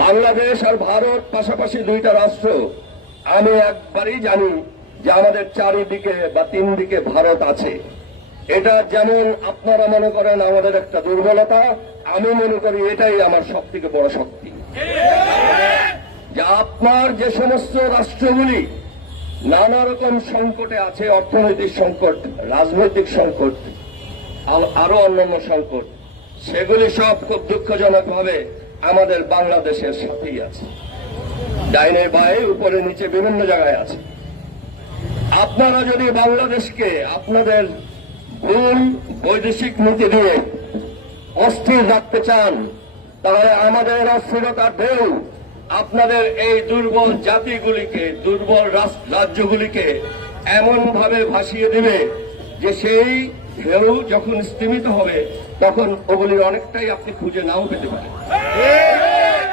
বাংলাদেশ আর ভারত পাশাপাশি দুইটা রাষ্ট্র। আমি একবারই জানি যে আমাদের চারিদিকে বা তিন দিকে ভারত আছে। এটা যেমন আপনারা মনে করেন আমাদের একটা দুর্বলতা, আমি মনে করি এটাই আমার সব থেকে বড় শক্তি। যে আপনার যে সমস্ত রাষ্ট্রগুলি নানা রকম সংকটে আছে, অর্থনৈতিক সংকট, রাজনৈতিক সংকট, আরো অন্যান্য সংকট, সেগুলি সব খুব দুঃখজনকভাবে আমাদের বাংলাদেশের সাথেই আছে। ডাইনে বায়ে উপরে নিচে বিভিন্ন জায়গায় আছে। আপনারা যদি বাংলাদেশকে আপনাদের ভুল বৈদেশিক নীতি দিয়ে অস্থির রাখতে চান, তাহলে আমাদের অস্থিরতার ঢেউ আপনাদের এই দুর্বল জাতিগুলিকে, দুর্বল রাজ্যগুলিকে এমনভাবে ভাসিয়ে দেবে যে সেই ঢেউ যখন স্তিমিত হবে তখন ওগুলির অনেকটাই আপনি খুঁজে নাও পেতে পারেন।